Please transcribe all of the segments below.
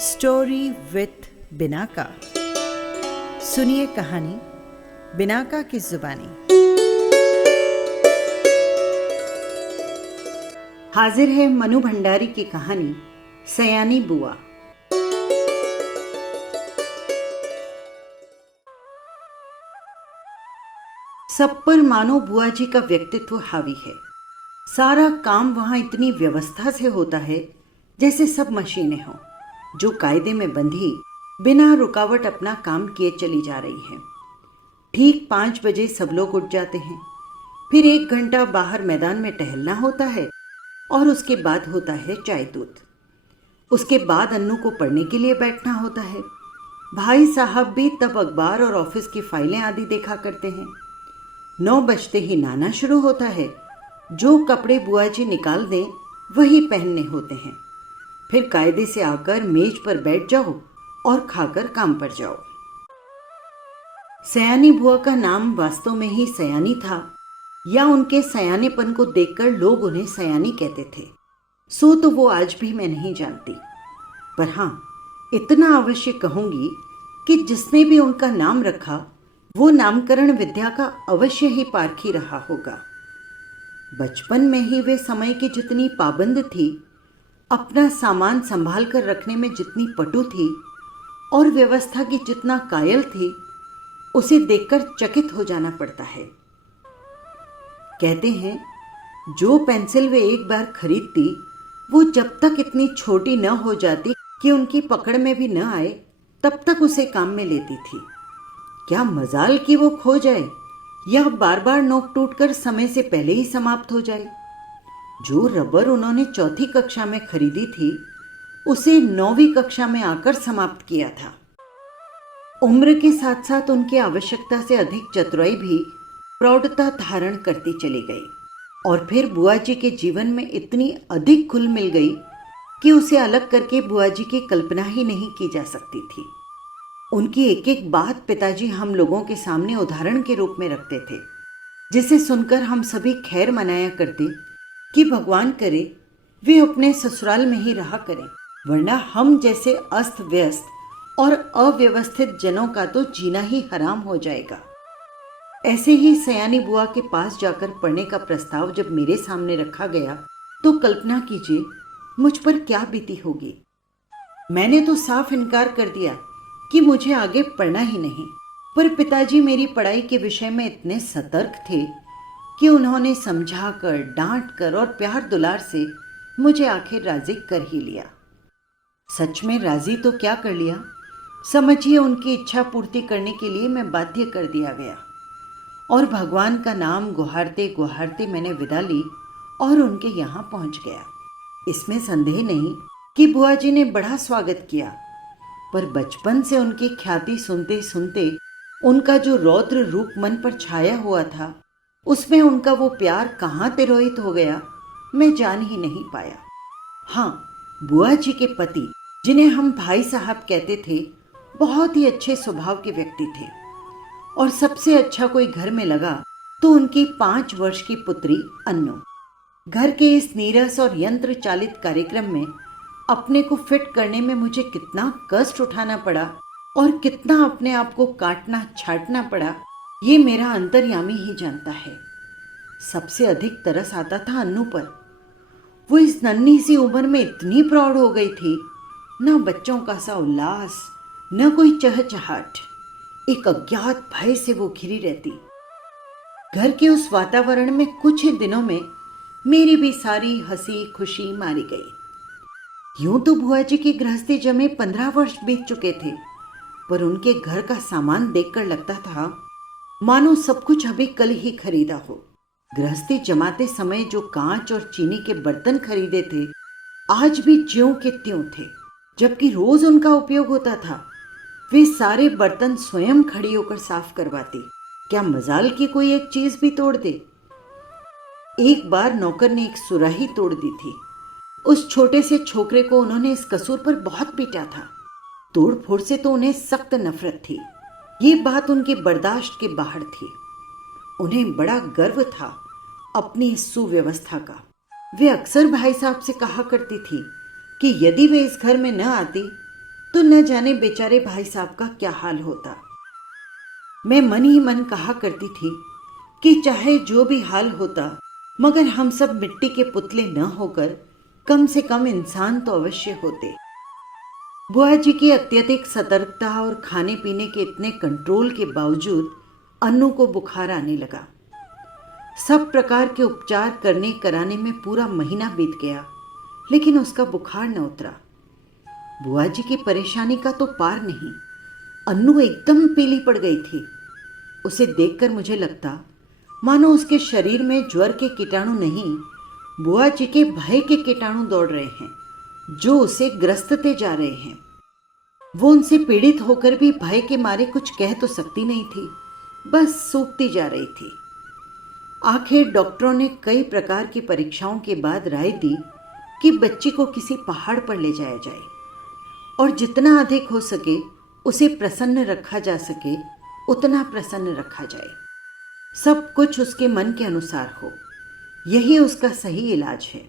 Story with Binaca. सुनिए कहानी Binaca की जुबानी। हाजिर है मनु भंडारी की कहानी सयानी बुआ। सब पर मानो बुआ जी का व्यक्तित्व हावी है। सारा काम वहां इतनी व्यवस्था से होता है जैसे सब मशीनें हों जो कायदे में बंधी बिना रुकावट अपना काम किए चली जा रही है। ठीक 5 बजे सब लोग उठ जाते हैं। फिर 1 घंटा बाहर मैदान में टहलना होता है और उसके बाद होता है चाय दूध। उसके बाद अन्नू को पढ़ने के लिए बैठना होता है। भाई साहब भी तब अखबार और ऑफिस की फाइलें आदि देखा करते हैं। 9 बजते ही नहाना शुरू होता है। जो कपड़े बुआ जी निकाल दें वही पहनने होते हैं। फिर कायदे से आकर मेज पर बैठ जाओ और खाकर काम पर जाओ। सयानी बुआ का नाम वास्तव में ही सयानी था या उनके सयानेपन को देखकर लोग उन्हें सयानी कहते थे, सो तो वो आज भी मैं नहीं जानती। पर हाँ, इतना अवश्य कहूंगी कि जिसने भी उनका नाम रखा वो नामकरण विद्या का अवश्य ही पारखी रहा होगा। बचपन में ही वे समय की जितनी पाबंद थी, अपना सामान संभाल कर रखने में जितनी पटु थी और व्यवस्था की जितना कायल थी, उसे देखकर चकित हो जाना पड़ता है। कहते हैं जो पेंसिल वे एक बार खरीदती वो जब तक इतनी छोटी न हो जाती कि उनकी पकड़ में भी न आए तब तक उसे काम में लेती थी। क्या मजाल कि वो खो जाए या बार बार नोक टूट कर समय से पहले ही समाप्त हो जाए। जो रबर उन्होंने 4ठी कक्षा में खरीदी थी उसे 9वीं कक्षा में आकर समाप्त किया था। उम्र के साथ साथ उनकी आवश्यकता से अधिक चतुराई भी प्रौढ़ता धारण करती चली गई और फिर बुआ जी के जीवन में इतनी अधिक घुल मिल गई कि उसे अलग करके बुआ जी की कल्पना ही नहीं की जा सकती थी। उनकी एक एक बात पिताजी हम लोगों के सामने उदाहरण के रूप में रखते थे, जिसे सुनकर हम सभी खैर मनाया करते कि भगवान करे वे अपने ससुराल में ही रहा करें, वरना हम जैसे अस्त व्यस्त और अव्यवस्थित जनों का तो जीना ही हराम हो जाएगा। ऐसे ही सयानी बुआ के पास जाकर पढ़ने का प्रस्ताव जब मेरे सामने रखा गया तो कल्पना कीजिए मुझ पर क्या बीती होगी। मैंने तो साफ इनकार कर दिया कि मुझे आगे पढ़ना ही नहीं, पर पिताजी मेरी पढ़ाई के विषय में इतने सतर्क थे कि उन्होंने समझाकर, डांटकर और प्यार दुलार से मुझे आखिर राजी कर ही लिया। सच में राजी तो क्या कर लिया, समझिए उनकी इच्छा पूर्ति करने के लिए मैं बाध्य कर दिया गया और भगवान का नाम गुहारते गुहारते मैंने विदा ली और उनके यहाँ पहुँच गया। इसमें संदेह नहीं कि बुआ जी ने बड़ा स्वागत किया, पर बचपन से उनकी ख्याति सुनते सुनते उनका जो रौद्र रूप मन पर छाया हुआ था, उसमें उनका वो प्यार कहाँ तिरोहित हो गया मैं जान ही नहीं पाया। हाँ, बुआ जी के पति जिन्हें हम भाई साहब कहते थे, बहुत ही अच्छे स्वभाव के व्यक्ति थे और सबसे अच्छा कोई घर में लगा तो उनकी 5 वर्ष की पुत्री अन्नू। घर के इस नीरस और यंत्र चालित कार्यक्रम में अपने को फिट करने में मुझे कितना कष्ट उठाना पड़ा और कितना अपने आप को काटना छाटना पड़ा, ये मेरा अंतर्यामी ही जानता है। सबसे अधिक तरस आता था अन्नू पर। वो इस नन्ही सी उम्र में इतनी प्रौढ़ हो गई थी, न बच्चों का सा उल्लास, न कोई चहचहाट। एक अज्ञात भय से वो घिरी रहती। घर के उस वातावरण में कुछ ही दिनों में मेरी भी सारी हंसी खुशी मारी गई। यूं तो बुआ जी की गृहस्थी जमे 15 वर्ष बीत चुके थे, पर उनके घर का सामान देखकर लगता था मानो सब कुछ अभी कल ही खरीदा हो। गृहस्थी जमाते समय जो कांच और चीनी के बर्तन खरीदे थे आज भी ज्यों के त्यों थे, जबकि रोज उनका उपयोग होता था। वे सारे बर्तन स्वयं खड़ी होकर साफ करवाती। क्या मजाल की कोई एक चीज भी तोड़ दे। एक बार नौकर ने एक सुराही तोड़ दी थी। उस छोटे से छोकरे को उन्होंने इस कसूर पर बहुत पीटा था। तोड़ फोड़ से तो उन्हें सख्त नफरत थी। ये बात उनके बर्दाश्त के बाहर थी। उन्हें बड़ा गर्व था अपनी इस सुव्यवस्था का। वे अक्सर भाई साहब से कहा करती थी कि यदि वे इस घर में न आती तो न जाने बेचारे भाई साहब का क्या हाल होता। मैं मन ही मन कहा करती थी कि चाहे जो भी हाल होता, मगर हम सब मिट्टी के पुतले न होकर कम से कम इंसान तो अवश्य होते। बुआ जी की अत्यधिक सतर्कता और खाने पीने के इतने कंट्रोल के बावजूद अन्नू को बुखार आने लगा। सब प्रकार के उपचार करने कराने में पूरा महीना बीत गया, लेकिन उसका बुखार न उतरा। बुआ जी की परेशानी का तो पार नहीं। अन्नू एकदम पीली पड़ गई थी। उसे देखकर मुझे लगता मानो उसके शरीर में ज्वर के कीटाणु नहीं, बुआ जी के भय के कीटाणु दौड़ रहे हैं, जो उसे ग्रस्तते जा रहे हैं। वो उनसे पीड़ित होकर भी भय के मारे कुछ कह तो सकती नहीं थी, बस सूखती जा रही थी। आखिर डॉक्टरों ने कई प्रकार की परीक्षाओं के बाद राय दी कि बच्ची को किसी पहाड़ पर ले जाया जाए और जितना अधिक हो सके उसे प्रसन्न रखा जा सके उतना प्रसन्न रखा जाए। सब कुछ उसके मन के अनुसार हो, यही उसका सही इलाज है।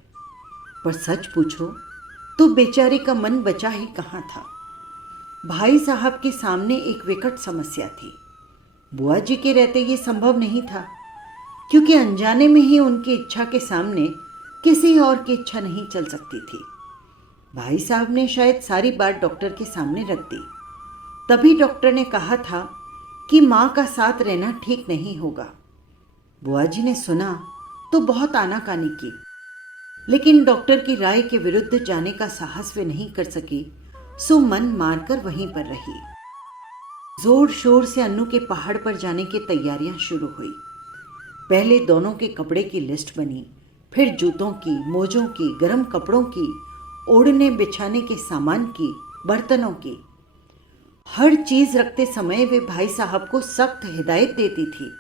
पर सच पूछो तो बेचारे का मन बचा ही कहाँ था। भाई साहब के सामने एक विकट समस्या थी। बुआ जी के रहते ये संभव नहीं था, क्योंकि अनजाने में ही उनकी इच्छा के सामने किसी और की इच्छा नहीं चल सकती थी। भाई साहब ने शायद सारी बात डॉक्टर के सामने रख दी। तभी डॉक्टर ने कहा था कि माँ का साथ रहना ठीक नहीं होगा। बुआ जी ने सुना तो बहुत आनाकानी की, लेकिन डॉक्टर की राय के विरुद्ध जाने का साहस वे नहीं कर सकी, सो मन मारकर वहीं पर रही। जोर शोर से अन्नू के पहाड़ पर जाने की तैयारियां शुरू हुई। पहले दोनों के कपड़े की लिस्ट बनी, फिर जूतों की, मोजों की, गर्म कपड़ों की, ओढ़ने बिछाने के सामान की, बर्तनों की। हर चीज रखते समय वे भाई साहब को सख्त हिदायत देती थी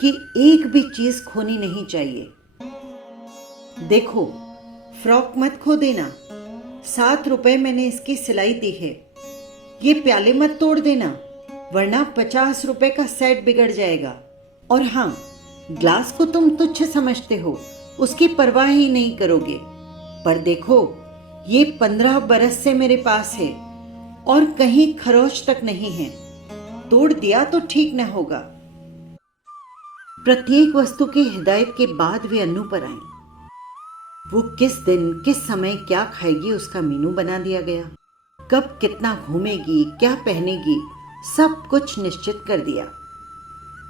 कि एक भी चीज खोनी नहीं चाहिए। देखो, फ्रॉक मत खो देना, 7 रुपए मैंने इसकी सिलाई दी है। ये प्याले मत तोड़ देना, वरना 50 रुपए का सेट बिगड़ जाएगा। और हाँ, ग्लास को तुम तुच्छ समझते हो, उसकी परवाह ही नहीं करोगे, पर देखो ये 15 बरस से मेरे पास है और कहीं खरोच तक नहीं है, तोड़ दिया तो ठीक न होगा। प्रत्येक वस्तु की हिदायत के बाद वे अन्नू पर आई। वो किस दिन किस समय क्या खाएगी उसका मेनू बना दिया गया। कब कितना घूमेगी, क्या पहनेगी, सब कुछ निश्चित कर दिया।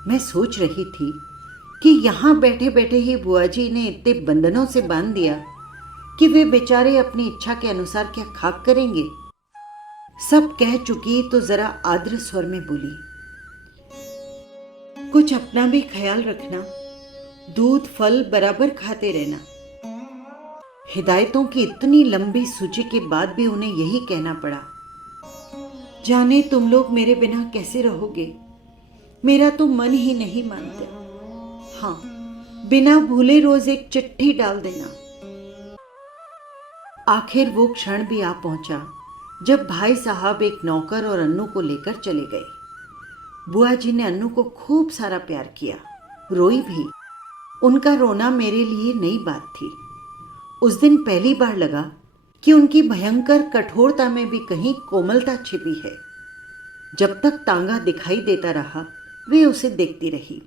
मैं सोच रही थी कि यहाँ बैठे बैठे ही बुआ जी ने इतने बंधनों से बांध दिया कि वे बेचारे अपनी इच्छा के अनुसार क्या खाक करेंगे। सब कह चुकी तो जरा आर्द्र स्वर में बोली, कुछ अपना भी ख्याल रखना, दूध फल बराबर खाते रहना। हिदायतों की इतनी लंबी सूची के बाद भी उन्हें यही कहना पड़ा। जाने तुम लोग मेरे बिना कैसे रहोगे, मेरा तो मन ही नहीं मानता। हाँ, बिना भूले रोज एक चिट्ठी डाल देना। आखिर वो क्षण भी आ पहुंचा जब भाई साहब एक नौकर और अन्नू को लेकर चले गए। बुआ जी ने अन्नू को खूब सारा प्यार किया, रोई भी। उनका रोना मेरे लिए नई बात थी। उस दिन पहली बार लगा कि उनकी भयंकर कठोरता में भी कहीं कोमलता छिपी है। जब तक तांगा दिखाई देता रहा वे उसे देखती रही।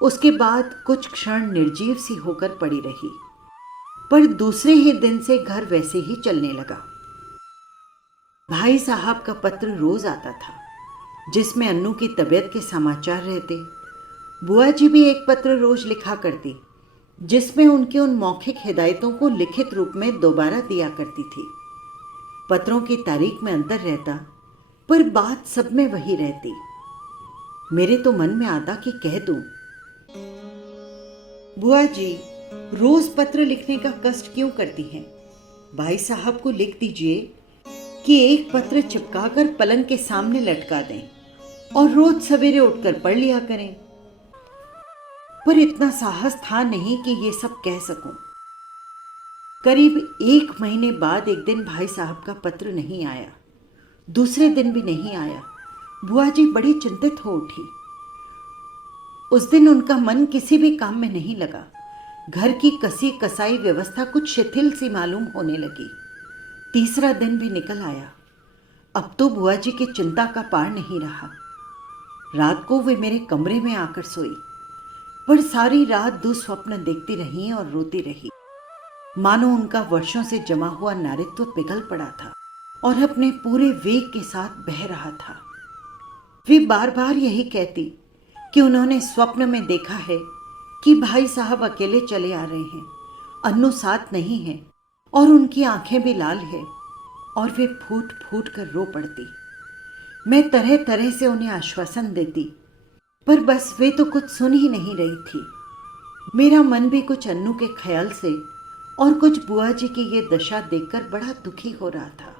उसके बाद कुछ क्षण निर्जीव सी होकर पड़ी रही, पर दूसरे ही दिन से घर वैसे ही चलने लगा। भाई साहब का पत्र रोज आता था जिसमें अन्नू की तबीयत के समाचार रहते। बुआ जी भी एक पत्र रोज लिखा करती जिसमें उनकी उन मौखिक हिदायतों को लिखित रूप में दोबारा दिया करती थी। पत्रों की तारीख में अंतर रहता, पर बात सब में वही रहती। मेरे तो मन में आता कि कह दूं, बुआ जी रोज पत्र लिखने का कष्ट क्यों करती हैं? भाई साहब को लिख दीजिए कि एक पत्र चिपकाकर पलंग के सामने लटका दें और रोज सवेरे उठकर पढ़ लिया करें। पर इतना साहस था नहीं कि ये सब कह सकूं। करीब 1 महीने बाद एक दिन भाई साहब का पत्र नहीं आया, दूसरे दिन भी नहीं आया। बुआ जी बड़ी चिंतित हो उठी। उस दिन उनका मन किसी भी काम में नहीं लगा। घर की कसी कसाई व्यवस्था कुछ शिथिल सी मालूम होने लगी। तीसरा दिन भी निकल आया। अब तो बुआ जी की चिंता का पार नहीं रहा। रात को वे मेरे कमरे में आकर सोई, पर सारी रात दुस्वप्न देखती रही और रोती रही, मानो उनका वर्षों से जमा हुआ नारित्व पिघल पड़ा था और अपने पूरे वेग के साथ बह रहा था। वे बार बार यही कहती कि उन्होंने स्वप्न में देखा है कि भाई साहब अकेले चले आ रहे हैं, अन्नू साथ नहीं है और उनकी आंखें भी लाल है, और वे फूट फूट कर रो पड़ती। मैं तरह तरह से उन्हें आश्वासन देती, पर बस वे तो कुछ सुन ही नहीं रही थी। मेरा मन भी कुछ अन्नू के ख्याल से और कुछ बुआ जी की ये दशा देखकर बड़ा दुखी हो रहा था।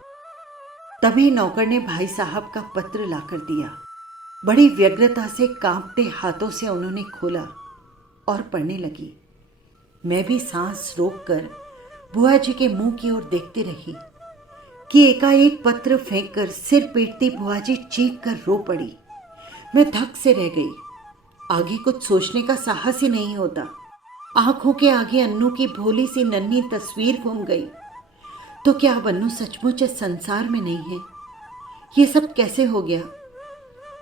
तभी नौकर ने भाई साहब का पत्र लाकर दिया। बड़ी व्यग्रता से कांपते हाथों से उन्होंने खोला और पढ़ने लगी। मैं भी सांस रोककर बुआ जी के मुंह की ओर देखती रही कि एकाएक पत्र फेंककर सिर पीटती बुआ जी चीख कर रो पड़ी। मैं धक से रह गई। आगे कुछ सोचने का साहस ही नहीं होता। आंखों के आगे अन्नू की भोली सी नन्ही तस्वीर घूम गई। तो क्या अब अन्नू सचमुच इस संसार में नहीं है? ये सब कैसे हो गया?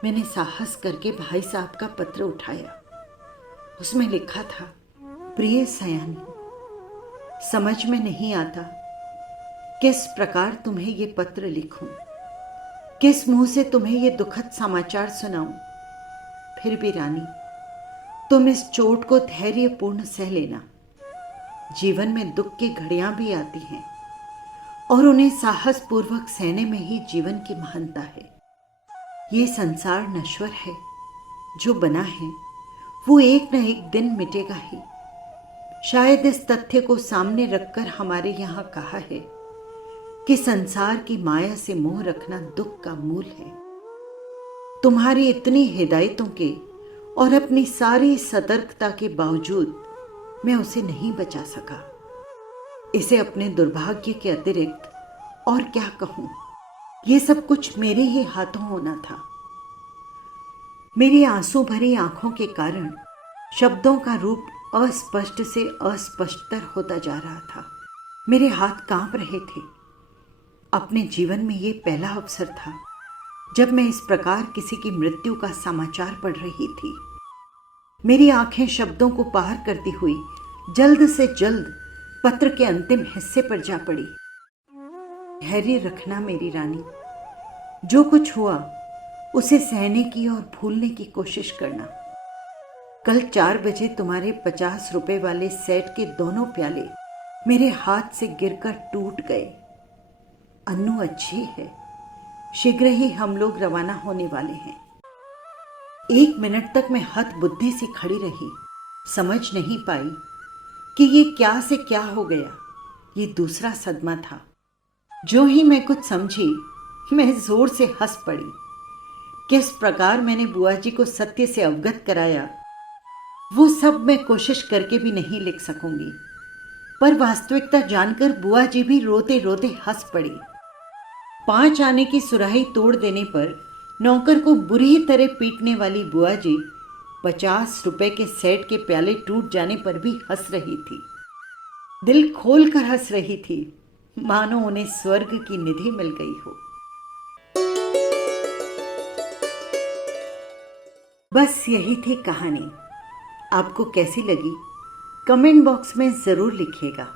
मैंने साहस करके भाई साहब का पत्र उठाया। उसमें लिखा था, प्रिय सयानी, समझ में नहीं आता किस प्रकार तुम्हें ये पत्र लिखूं, किस मुंह से तुम्हें ये दुखद समाचार सुनाऊं। फिर भी रानी, तुम इस चोट को धैर्यपूर्ण सह लेना। जीवन में दुख की घड़ियां भी आती हैं और उन्हें साहस पूर्वक सहने में ही जीवन की महानता है। ये संसार नश्वर है, जो बना है वो एक न एक दिन मिटेगा ही। शायद इस तथ्य को सामने रखकर हमारे यहाँ कहा है कि संसार की माया से मोह रखना दुख का मूल है। तुम्हारी इतनी हिदायतों के और अपनी सारी सतर्कता के बावजूद मैं उसे नहीं बचा सका। इसे अपने दुर्भाग्य के अतिरिक्त और क्या कहूं, ये सब कुछ मेरे ही हाथों होना था। मेरी आंसू भरी आंखों के कारण शब्दों का रूप अस्पष्ट से अस्पष्टतर होता जा रहा था। मेरे हाथ कांप रहे थे। अपने जीवन में ये पहला अवसर था जब मैं इस प्रकार किसी की मृत्यु का समाचार पढ़ रही थी। मेरी आंखें शब्दों को पार करती हुई जल्द से जल्द पत्र के अंतिम हिस्से पर जा पड़ी। धैर्य रखना मेरी रानी, जो कुछ हुआ उसे सहने की और भूलने की कोशिश करना। कल 4 बजे तुम्हारे 50 रुपए वाले सेट के दोनों प्याले मेरे हाथ से गिरकर टूट गए। अन्नू अच्छी है, शीघ्र ही हम लोग रवाना होने वाले हैं। 1 मिनट तक मैं हत बुद्धि से खड़ी रही, समझ नहीं पाई कि ये क्या से क्या हो गया। ये दूसरा सदमा था। जो ही मैं कुछ समझी, मैं जोर से हंस पड़ी। किस प्रकार मैंने बुआ जी को सत्य से अवगत कराया, वो सब मैं कोशिश करके भी नहीं लिख सकूंगी। पर वास्तविकता जानकर बुआ जी भी रोते रोते हंस पड़ी। 5 आने की सुराही तोड़ देने पर नौकर को बुरी तरह पीटने वाली बुआ जी 50 रुपए के सेट के प्याले टूट जाने पर भी हंस रही थी। दिल खोल कर हंस रही थी, मानो उन्हें स्वर्ग की निधि मिल गई हो। बस यही थी कहानी। आपको कैसी लगी कमेंट बॉक्स में ज़रूर लिखिएगा।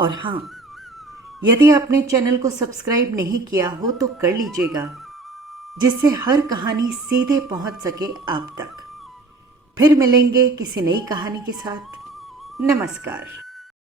और हाँ, यदि आपने चैनल को सब्सक्राइब नहीं किया हो तो कर लीजिएगा, जिससे हर कहानी सीधे पहुंच सके आप तक। फिर मिलेंगे किसी नई कहानी के साथ। नमस्कार।